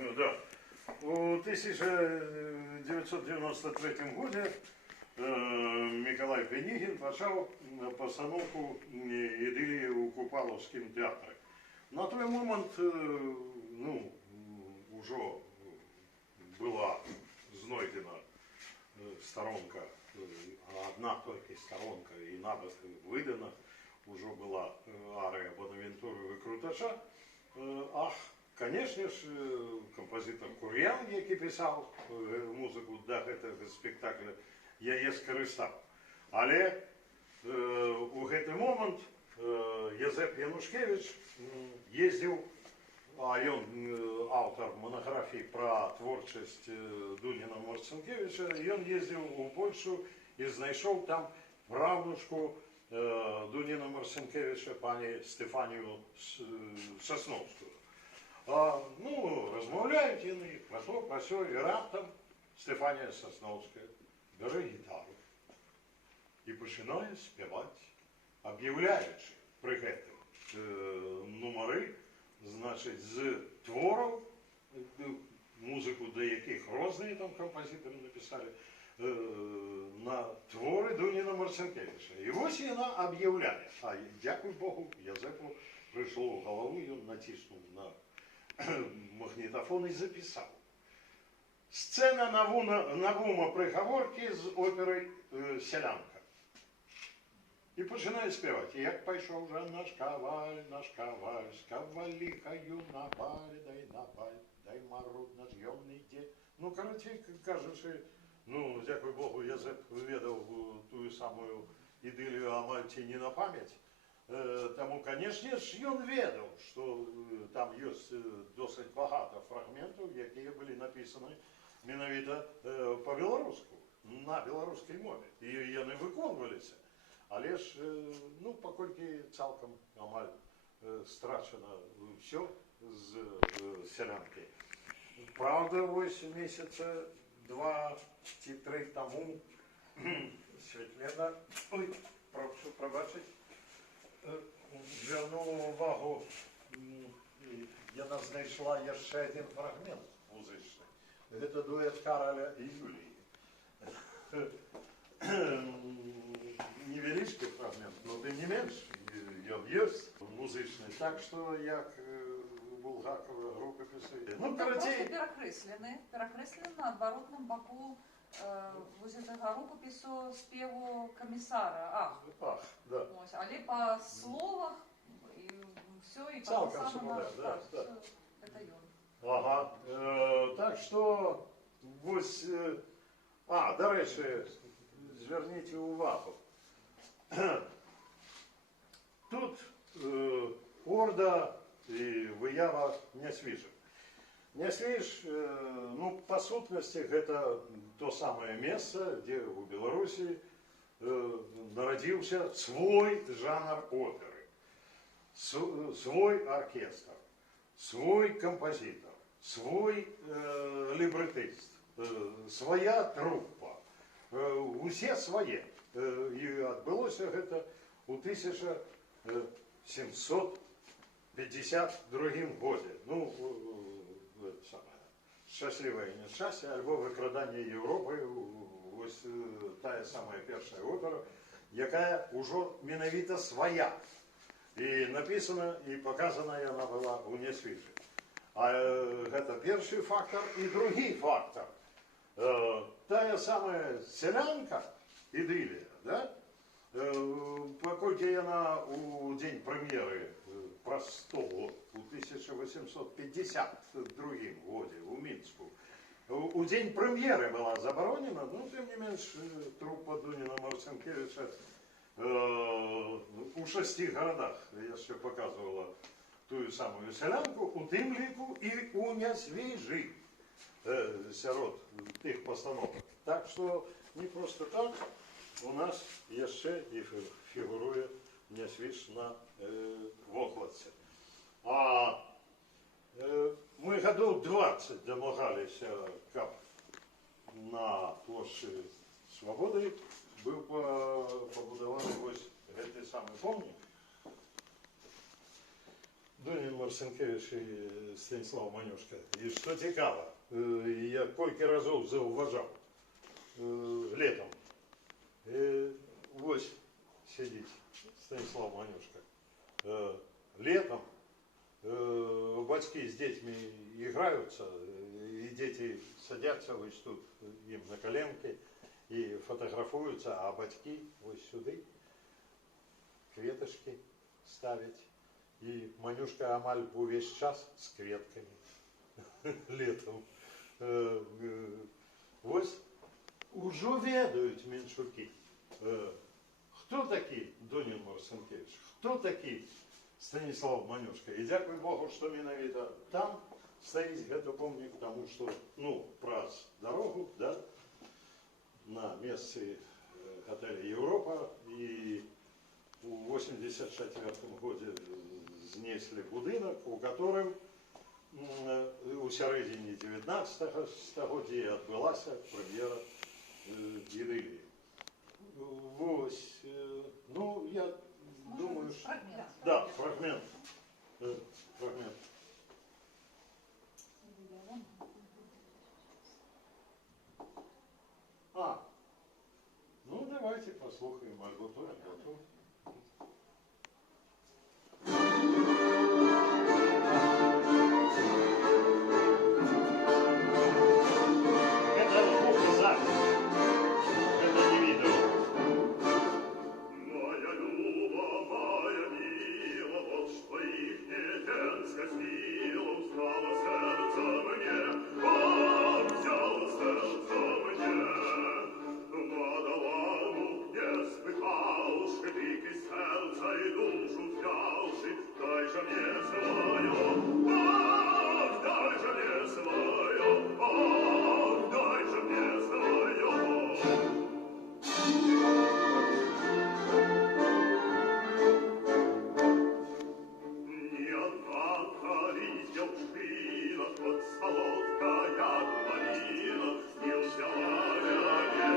Да. У 1993 году Миколай Пенігін почав постановку «Ідилії» у Купаловському театрі. На той момент уже була знайдена сторонка, одна тільки сторонка, і видана, уже була арія Бонавентури Викрутача. Конечно ж, композитор Кур'ян, який писав музику до цього спектакля, я її скористав. Але у цей момент Єзеп Янушкевич їздив, а він автор монографії про творчість Дуніна Марцинкевича, і він їздив у Польщу і знайшов там правнучку Дуніна Марцинкевича, пані Стефанію Сосновську. Розмовляють вони, про все, і раптом Стефанія Сосновська бере гітару і починає співати, об'являючи при цьому номери, значить, з творів, музику до яких різні там композитори написали, на твори Дуніна Марцинкевича. І ось вона об'являє. А дякую Богу, Єзепу прийшло в голову, він натиснув на магнітофон і записав. Сцена Навума Приговорки з опери «Селянка». І починає співати. Як пішов же наш каваль, з каваліхою на баль, дай марудно зйомний де. Коротше, кажучи, дякую Богу, Єзеп виведав ту саму ідилію о Мальті не на пам'ять. Тому, звісно ж, він ведав, що там є досить багато фрагментів, які були написані менавіто по-білоруську, на білоруській мові. І вони виконувалися. Але ж, покольки цілком амаль страчено все з «Селянки». Правда, ось місяця 2 чи 3 тому Світлана, прошу пробачити, звернула увагу, вона знайшла ще один фрагмент музичний. Це дует Кароля і Юлії. Невеличкий фрагмент, но тим не менш, він є музичний. Так що, як у Булгакова рукописи. Просто перекреслені на оборотному боку цього рукопису співу комісара. Ах, да. Ось, але по словах і все, і по самому, да. Це він. Ага, так що, ось, до речі, зверніть увагу. Тут орда і виява не свіжа. Не свіж, по сутності, це то саме місце, де у Білорусі народився свой жанр оперы, свой оркестр, свой композитор, свой либретист, своя труппа, усе своє. І відбулося це у 1752 году. «Щасливе нещастя» або «Викрадання Європи», ось та сама перша опера, яка вже менавіта своя. І написана, і показана вона була у Несвіжі. А це перший фактор. І другий фактор. Та сама «Селянка», «Ідилія», да? Поскольку вона у день прем'єри простого у 1852 году у Мінську, у день прем'єри була заборонена, тим не менш, труппа Дуніна Марцинкевича у 6 городах, я ще показувала ту саму «Селянку», у тим ліку і у Несвіжі серед тих постановок. Так що не просто так у нас ще і фігурує Несвіж на вокладці. Ми годів 20 домагалися, щоб на площі Свободи був побудований ось цей самий помник. Дунін Марцинкевич і Станіслав Манюшка. І що цікаво, я кілька разів зауважав літом. Ось сидить Станіслав Манюшка. Летом батьки с детьми играются, и дети садятся ось тут им на коленки и фотографуются, а батьки ось сюди кветочки ставить. И Манюшка Амаль весь час с кветками летом. Ось уже ведают меншуки. Хто такий Дунін Марцинкевич? Хто такий Станіслав Манюшка? І дякую Богу, що менавіта там стоїть гэты помнік, тому що, ну, праз дорогу, да, на месте отеля Европа, и у 84-м году знесли будинок, у которым у сярэдзіне 19 стагоддзя адбылася прэм'ера «Ідыліі». Вось, ну, я думаю, что... Фрагмент. Да, фрагмент. Фрагмент. Ну давайте послухаем альбом. Это звукозапись. Это не видео. Моя люба, моя мила, вот что их не скосило, устало сердце мне, взяло сердце мне. Надо ладу не спыхавши, крики сердца и душу взявши, дай же мне свое, ах, дай же мне свое, ах, дай же мне свое. Не однако ведь девчина, хоть солодкая говорила, не взяла я не.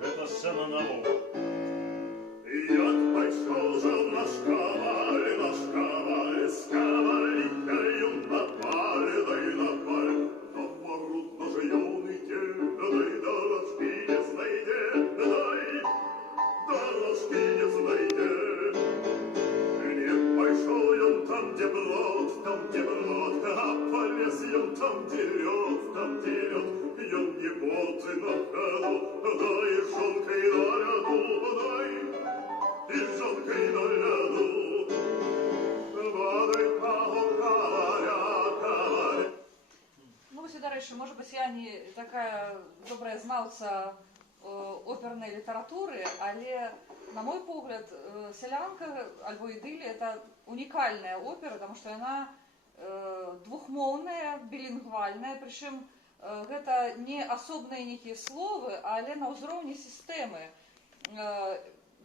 Это сцена нового. Я пошел же наш каваль, с кавалькою на паль, дай на паль, на ворот наживён идти, дай дорожки не знайде, дай дорожки не знайде. Не пошел он там, где брод, а полез он там, где лед, и он не боты на ходу, дай жонкой на ряду, дай и жонкой на ряду. Водай каваля. Ну, ось, до речі, може бути, я не така добра знавця оперної літератури, але, на мой погляд, «Селянка» альбо «Ідилія» – це унікальна опера, тому що вона двухмоўная, білінгвальная, причым гэта не асобныя нейкія словы, але на ўзроўні сістэмы.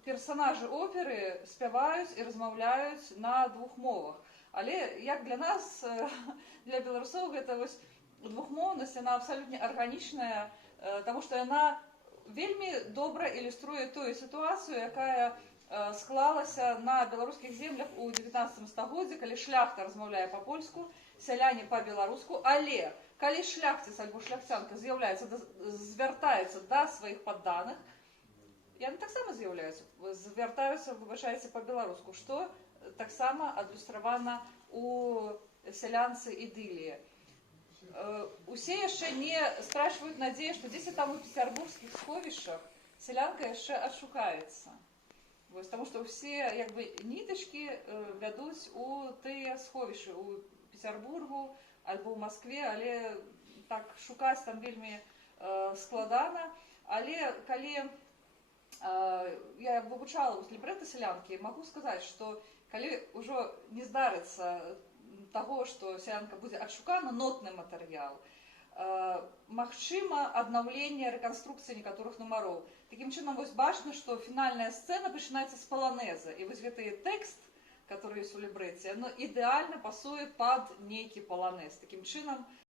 Персонажы оперы спяваюць і размаўляюць на двух мовах. Але як для нас, для беларусоў, гэта вось двухмоўнасць, яна абсалютна арганічная, таму што яна вельмі добра ілюструе тую сітуацыю, якая склалася на беларускіх землях у 19 стагоддзі, калі шляхта размаўляе па-польску, сяляне па-беларуску, але калі шляхціц альбо шляхцянка звяртаецца да сваіх падданых, яны таксама звяртаюцца, выбачайце, па-беларуску, што таксама адлюстравана у «Сялянцы» «Ідылія». Усе яшчэ не страчваюць надзею, што дзесьці там у пецярбургскіх сховішчах сялянка яшчэ адшукаецца. Таму што ўсе нітачкі вядуць у тыя сховішчы ў Пецярбургу альбо ў Маскве, але так шукаць там вельмі складана. Але калі я вывучала лібрэта «Сялянкі», магу сказаць, што калі ўжо не здарыцца таго, што сялянка будзе адшукана, нотны матэрыял, магчыма аднаўленне, рэканструкцыя некаторых нумароў. Такім чынам, вось бачна, што фінальная сцэна пачынаецца з паланеза, і вось гэты тэкст, который ёсць у лібрэце, ідэальна пасуе пад нейкі паланез. Такім чынам,